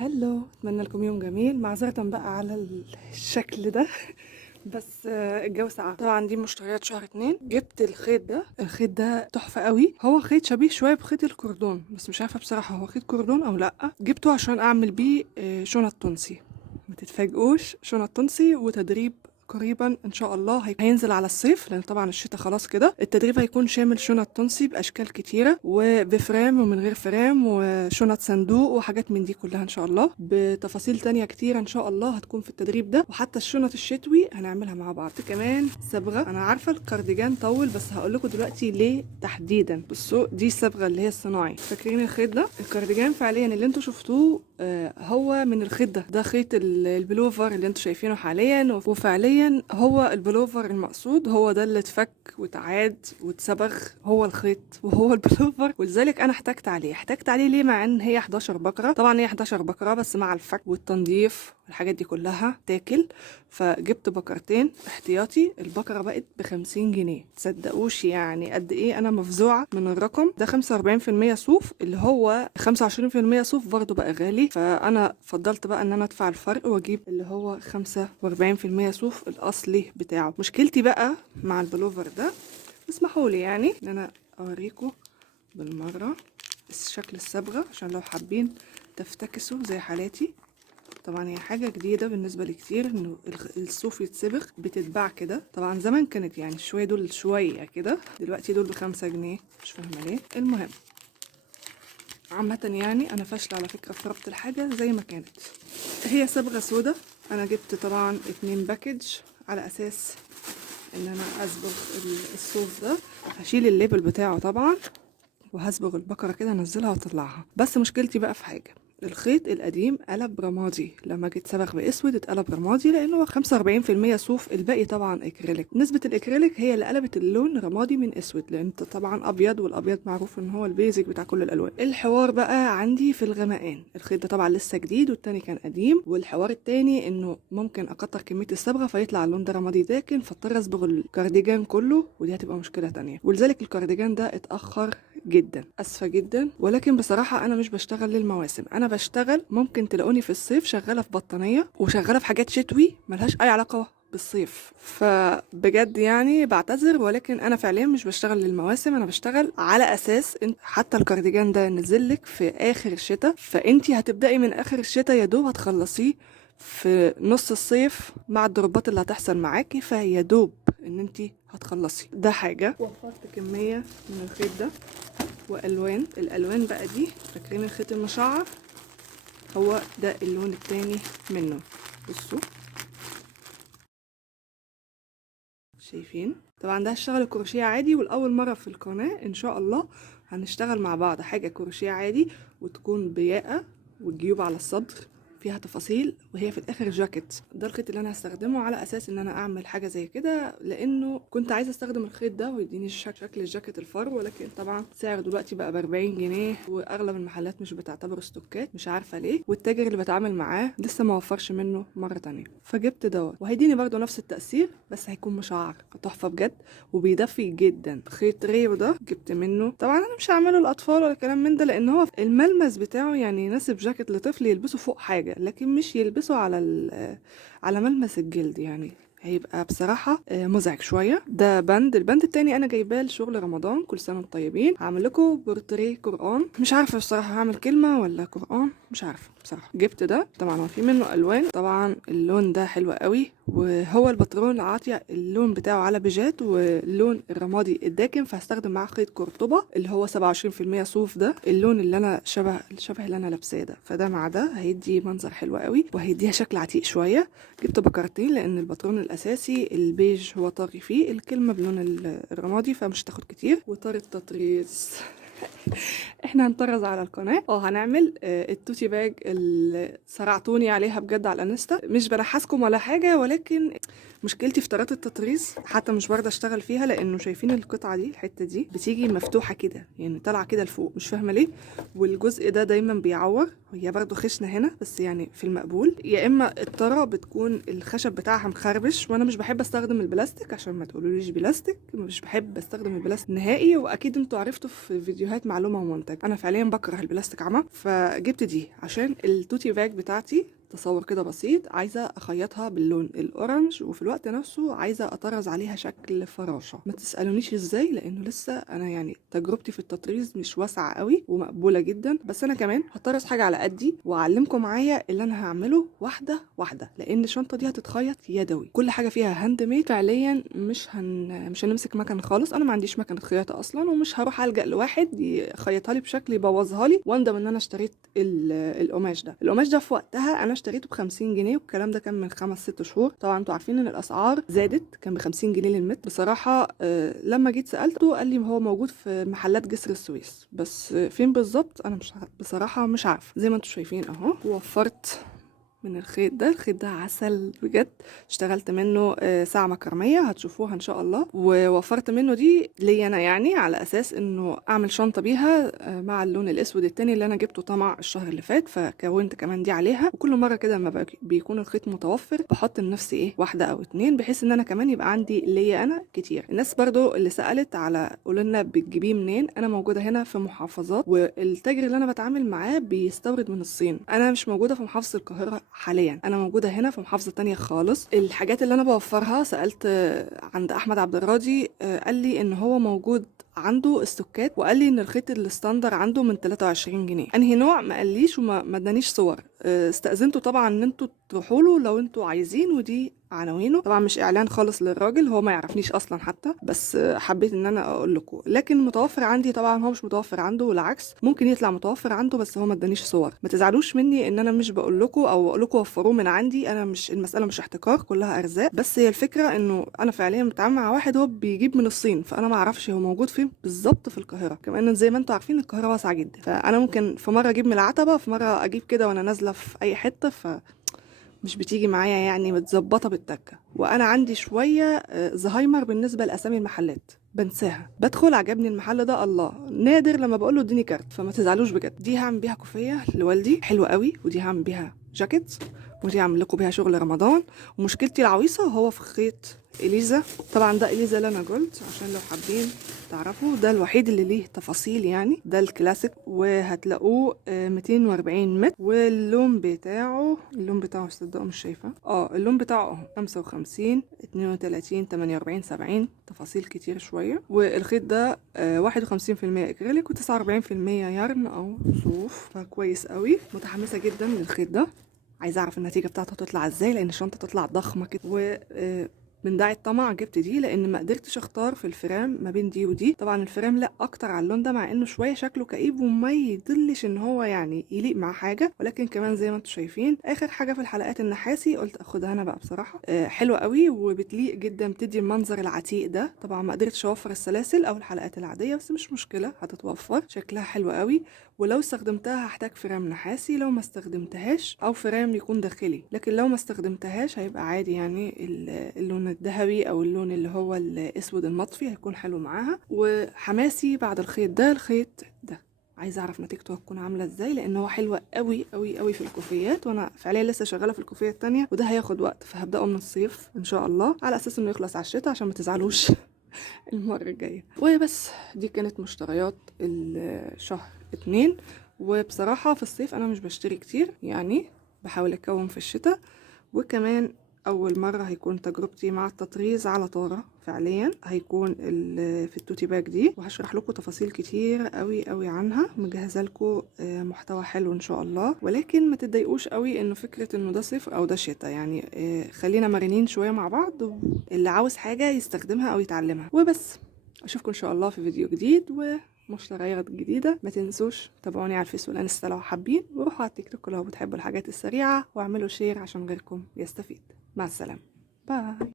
هلو، اتمنى لكم يوم جميل. معذرة بقى على الشكل ده بس الجو ساقع. طبعا دي مشتريات شهر 2. جبت الخيط ده تحفة قوي. هو خيط شبيه شوية بخيط الكوردون، بس مش عارفة بصراحة هو خيط كوردون او لا. جبته عشان اعمل بيه شنط تونسي. ما تتفاجئوش، شنط تونسي وتدريب قريبا ان شاء الله هينزل على الصيف، لان طبعا الشتاء خلاص كده. التدريب هيكون شامل شنط تونسي باشكال كتيره وبفرام ومن غير فرام وشنط صندوق وحاجات من دي كلها ان شاء الله، بتفاصيل تانية كتيره ان شاء الله هتكون في التدريب ده. وحتى الشنط الشتوي هنعملها مع بعض. كمان صبغه. انا عارفه الكارديجان طول، بس هقول لكم دلوقتي ليه تحديدا. بصوا، دي الصبغه اللي هي الصناعي. فاكرين الخيط ده؟ الكارديجان فعليا اللي انتوا شفتوه هو من الخيط ده خيط البلوفر اللي انتوا شايفينه حاليا. وفعليا هو البلوفر المقصود هو ده اللي اتفك واتعاد واتسبغ، هو الخيط وهو البلوفر. ولذلك انا احتجت عليه ليه؟ مع ان هي 11 بكره. طبعا هي 11 بكره، بس مع الفك والتنظيف والحاجات دي كلها تاكل. فجبت بكرتين احتياطي. البكره بقت ب50 جنيه. تصدقوش يعني قد ايه انا مفزوعه من الرقم ده. 45% صوف، اللي هو 25% صوف برضه بقى غالي. فانا فضلت بقى ان انا ادفع الفرق واجيب اللي هو 45% صوف الاصلي بتاعه. مشكلتي بقى مع البلوفر ده، اسمحوا لي يعني ان انا اوريكم بالمره شكل الصبغه عشان لو حابين تفتكسوا زي حالاتي. طبعا هي حاجه جديده بالنسبه لي كتير انه الصوف يتصبغ بتتباع كده. طبعا زمان كانت يعني شويه دول شويه كده، دلوقتي دول ب5 جنيه، مش فاهمه ليه. المهم، عامة يعني انا فاشله على فكره في ربط الحاجه زي ما كانت. هي صبغه سودا. انا جبت طبعا 2 باكج على اساس ان انا اصبغ الصوف ده. هشيل الليبل بتاعه طبعا وهصبغ البقره كده، انزلها واطلعها. بس مشكلتي بقى في حاجه، الخيط القديم قلب رمادي. لما جيت صبغ باسود اتقلب رمادي، لانه هو 45% صوف، الباقي طبعا اكريليك. نسبه الاكريليك هي اللي قلبت اللون رمادي من اسود، لان طبعا ابيض، والابيض معروف ان هو البيزك بتاع كل الالوان. الحوار بقى عندي في الغمقان. الخيط ده طبعا لسه جديد والتاني كان قديم. والحوار التاني انه ممكن اكتر كميه الصبغه فيطلع اللون ده رمادي داكن، فاضطر اصبغ الكارديجان كله، ودي هتبقى مشكله تانية. ولذلك الكارديجان ده اتاخر جدا. اسفه جدا، ولكن بصراحه انا مش بشتغل للمواسم. انا بشتغل، ممكن تلاقوني في الصيف شغاله في بطانيه وشغاله في حاجات شتوي ملهاش اي علاقه بالصيف. فبجد يعني بعتذر، ولكن انا فعليا مش بشتغل للمواسم. انا بشتغل على اساس حتى الكارديجان ده نزلك في اخر الشتاء، فانتي هتبداي من اخر الشتاء يا دوب هتخلصيه في نص الصيف مع الضربات اللي هتحصل معاكي، فيا دوب ان انتي هتخلصي. ده حاجه. وفرت كميه من الخيط ده والوان. الالوان بقى دي، فاكرين الخيط المشعر؟ هو ده اللون التاني منه. بصوا، شايفين؟ طبعا ده هشتغل الكروشيه عادي، والاول مره في القناه ان شاء الله هنشتغل مع بعض حاجه كروشيه عادي، وتكون بياقه والجيوب على الصدر فيها تفاصيل، وهي في الاخر جاكيت. ده الخيط اللي انا هستخدمه على اساس ان انا اعمل حاجه زي كده، لانه كنت عايزه استخدم الخيط ده ويديني شكل الجاكيت الفرو، ولكن طبعا سعره دلوقتي بقى ب40 جنيه، واغلب المحلات مش بتعتبره ستوكات، مش عارفه ليه. والتاجر اللي بتعامل معاه لسه ما وفرش منه مره تانية. فجبت دوت، وهيديني برضو نفس التاثير، بس هيكون مشعر. تحفه بجد وبيدفي جدا. خيط ريو ده جبت منه. طبعا انا مش هعمله الاطفال ولا كلام من ده، لان هو الملمس بتاعه يعني يناسب جاكيت لطفل يلبسه فوق حاجه، لكن مش يلبسه على ملمس الجلد. يعني هيبقى بصراحة مزعج شوية. ده البند التاني انا جايباه لشغل رمضان. كل سنة وانتم طيبين. هعمل لكم بورتريه قرآن. مش عارفة بصراحة هعمل كلمة ولا قرآن، مش عارفة بصراحة. جبت ده طبعا، هو في منه الوان. طبعا اللون ده حلو قوي، وهو الباترون عاطي اللون بتاعه على بيجات واللون الرمادي الداكن، فهستخدم معاه خيط قرطبة اللي هو 27% صوف. ده اللون اللي انا شبه اللي انا لابساه ده، فده مع ده هيدي منظر حلو قوي وهيديها شكل عتيق شوية. جبت بكرتين لان الباترون الاساسي البيج هو طاغي فيه الكلمة بلون الرمادي، فمش تاخد كتير. وطار التطريز احنا هنطرز على القناه. هنعمل التوتي باج اللي صرعتوني عليها بجد على الانستا. مش بنحسكم ولا حاجه، ولكن مشكلتي في طرات التطريز، حتى مش برضه اشتغل فيها، لانه شايفين القطعه دي، الحته دي بتيجي مفتوحه كده، يعني طالعه كده لفوق، مش فاهمه ليه. والجزء ده دايما بيعور، هي برضو خشنة هنا بس يعني في المقبول. يا اما الطرة بتكون الخشب بتاعها مخربش، وانا مش بحب استخدم البلاستيك عشان ما تقولوليش بلاستيك، مش بحب استخدم البلاستيك نهائي. واكيد انتوا عرفتوا في فيديوهات معلومة ومنتج انا فعليا بكره البلاستيك عمى. فجبت دي عشان التوتي باج بتاعتي تصور كده بسيط، عايزه اخيطها باللون الاورنج، وفي الوقت نفسه عايزه اطرز عليها شكل فراشه. ما تسالونيش ازاي لانه لسه انا يعني تجربتي في التطريز مش واسعه قوي ومقبوله جدا، بس انا كمان هطرز حاجه على قدي واعلمكم معايا اللي انا هعمله واحده واحده، لان الشنطه دي هتتخيط يدوي، كل حاجه فيها هاند ميد فعليا. مش هنمسك مكنه خالص، انا ما عنديش مكنه خياطه اصلا، ومش هروح الجا لواحد يخيطها لي بشكل يبوظها لي واندم ان انا اشتريت القماش ده. القماش ده في وقتها انا اشتريته ب50 جنيه، والكلام ده كان من 5-6 شهور. طبعا انتوا عارفين ان الاسعار زادت، كان ب50 جنيه للمتر. بصراحه لما جيت سالته قال لي هو موجود في محلات جسر السويس، بس فين بالظبط انا مش بصراحه مش عارفه. زي ما انتوا شايفين اهو وفرت من الخيط ده. الخيط ده عسل بجد، اشتغلت منه ساعة مكرمية هتشوفوها ان شاء الله، ووفرت منه دي ليا انا يعني على اساس انه اعمل شنطة بيها مع اللون الاسود التاني اللي انا جبته طمع الشهر اللي فات، فكونت كمان دي عليها. وكل مرة كده لما بيكون الخيط متوفر بحط لنفسي ايه واحدة او اتنين، بحيث ان انا كمان يبقى عندي ليا انا كتير. الناس برضو اللي سألت على قولنا بتجيبيه منين، انا موجودة هنا في محافظات، والتاجر اللي انا بتعامل معاه بيستورد من الصين. انا مش موجودة في محافظة القاهرة حاليا، انا موجوده هنا في محافظه تانية خالص. الحاجات اللي انا بوفرها سالت عند احمد عبد الراضي، قال لي ان هو موجود عنده استوكات، وقال لي ان الخيط الستاندر عنده من 23 جنيه. انهي نوع ما قاليش وما ادانيش صور. استأذنته طبعا ان انتوا تروحوا له لو انتوا عايزين، ودي عناوينه. طبعا مش اعلان خالص للراجل، هو ما يعرفنيش اصلا حتى، بس حبيت ان انا اقول لكم. لكن متوفر عندي طبعا، هو مش متوفر عنده، والعكس ممكن يطلع متوفر عنده بس هو ما ادانيش صور. ما تزعلوش مني ان انا مش بقول لكم او بقول لكم وفروه من عندي، انا مش المساله مش احتكار، كلها ارزاق. بس هي الفكره انه انا فعليا بتعامل مع واحد هو بيجيب من الصين، فانا ما اعرفش هو موجود فين بالظبط في القاهره. كمان زي ما انتم عارفين القاهره واسعه جدا، فانا ممكن في مره اجيب من العتبه، في مره اجيب كده وانا نازله في اي حته، مش بتيجي معايا يعني متظبطه بالتكه. وانا عندي شويه زهايمر بالنسبه لاسامي المحلات، بنساها. بدخل عجبني المحل ده، الله نادر لما بقول له اديني كارت، فما تزعلوش بجد. دي هعمل بيها كوفيه لوالدي حلوه قوي، ودي هعمل بيها جاكيت، ودي هعمل لكم بيها شغل رمضان. ومشكلتي العويصه هو في خيط اليزا. طبعا ده اليزا لانا جولد عشان لو حابين تعرفوا، ده الوحيد اللي ليه تفاصيل يعني، ده الكلاسيك، وهتلاقوه 240 متر. واللون بتاعه صدقوا مش شايفه، اللون بتاعه 55 32 48 70، تفاصيل كتير شويه. والخيط ده 51% اكريليك و49% يارن او صوف، فكويس قوي. متحمسه جدا للخيط ده، عايزه اعرف النتيجه بتاعته هتطلع ازاي، لان الشنطه تطلع ضخمه كده. و من داعي الطمع جبت دي لان ما قدرتش اختار في الفرام ما بين دي ودي. طبعا الفرام لا اكتر على اللون ده، مع انه شويه شكله كئيب وما يدلش ان هو يعني يليق مع حاجه، ولكن كمان زي ما انتم شايفين اخر حاجه في الحلقات النحاسي قلت اخدها انا بقى بصراحه. حلوه قوي وبتليق جدا، بتدي المنظر العتيق ده. طبعا ما قدرتش اوفر السلاسل او الحلقات العاديه، بس مش مشكله هتتوفر، شكلها حلو قوي. ولو استخدمتها هحتاج فرام نحاسي، لو ما استخدمتهاش او فرام يكون داخلي، لكن لو ما استخدمتهاش هيبقى عادي يعني اللون الذهبي او اللون اللي هو الاسود المطفي هيكون حلو معاها. وحماسي بعد الخيط ده، الخيط ده عايزه اعرف نتيجته هتكون عامله ازاي، لان هو حلوه قوي قوي قوي في الكوفيات، وانا فعليا لسه شغاله في الكوفيه التانية، وده هياخد وقت، فهبداه من الصيف ان شاء الله على اساس انه يخلص على الشتاء عشان ما تزعلوش المره الجايه. وبس دي كانت مشتريات الشهر 2. وبصراحه في الصيف انا مش بشتري كتير يعني، بحاول اكون في الشتاء. وكمان اول مره هيكون تجربتي مع التطريز على طاره فعليا، هيكون في التوتي باج دي، وهشرح لكم تفاصيل كتير قوي قوي عنها. مجهزه لكم محتوى حلو ان شاء الله، ولكن ما تتضايقوش قوي انه فكره انه ده صيف او ده شتاء يعني. خلينا مرنين شويه مع بعض، واللي عاوز حاجه يستخدمها او يتعلمها. وبس اشوفكم ان شاء الله في فيديو جديد ومشتريات جديدة. ما تنسوش تابعوني على الفيس والانستا لو حابين، وروحوا على التيك توك لو بتحبوا الحاجات السريعة، واعملوا شير عشان غيركم يستفيد. مع السلامة، باي.